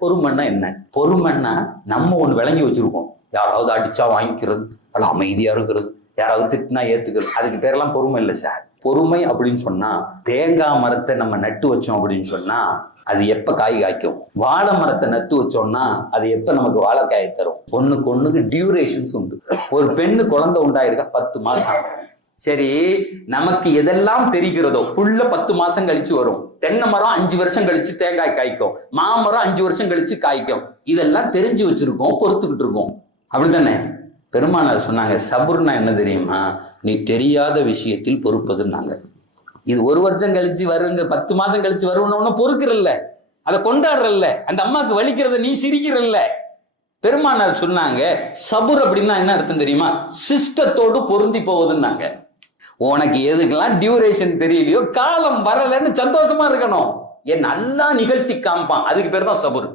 பொறுமைன்னா என்ன? பொறுமைன்னா நம்ம ஒண்ணு விளங்கி வச்சிருக்கோம். யாராவது அடிச்சா வாங்கிக்கிறது, அல்ல அமைதியா இருக்கிறது, யாராவது திட்டினா ஏத்துக்கிறது, அதுக்கு பேரெல்லாம் பொறுமை இல்லை சார். பொறுமை அப்படின்னு சொன்னா, தேங்காய் மரத்தை நம்ம நட்டு வச்சோம் அப்படின்னு சொன்னா அது எப்ப காய் காய்க்கும்? வாழை மரத்தை நட்டு வச்சோம்னா அது எப்ப நமக்கு வாழைக்காயை தரும்? ஒண்ணுக்கு டியூரேஷன்ஸ் உண்டு. ஒரு பெண்ணு குழந்தை உண்டாயிருக்கா 10 மாசம். சரி, நமக்கு எதெல்லாம் தெரிகிறதோ புல்ல 10 மாசம் கழிச்சு வரும். தென்னை மரம் 5 வருஷம் கழிச்சு தேங்காய் காய்க்கும். மாமரம் 5 வருஷம் கழிச்சு காய்க்கும். இதெல்லாம் தெரிஞ்சு வச்சிருக்கோம், பொறுத்துக்கிட்டு இருக்கோம். அப்படித்தானே? பெருமானார் சொன்னாங்க, சபுர்னா என்ன தெரியுமா? நீ தெரியாத விஷயத்தில் பொறுப்பதுன்னாங்க. இது 1 வருஷம் கழிச்சு வருங்க, 10 மாசம் கழிச்சு வரும்னு பொறுக்கிறல்ல, அதை கொண்டாடுறல்ல, அந்த அம்மாக்கு வலிக்கிறத நீ சிரிக்கிறல்ல. பெருமானார் சொன்னாங்க, சபுர் அப்படின்னா என்ன அர்த்தம் தெரியுமா? சிஸ்டத்தோடு பொருந்தி போவதுன்னாங்க. உனக்கு எதுக்கெல்லாம் டியூரேஷன் தெரியலையோ, காலம் வரலன்னு சந்தோஷமா இருக்கணும். என் நல்லா நிகழ்த்தி காமிப்பான், அதுக்கு பேர் தான் சபுர்.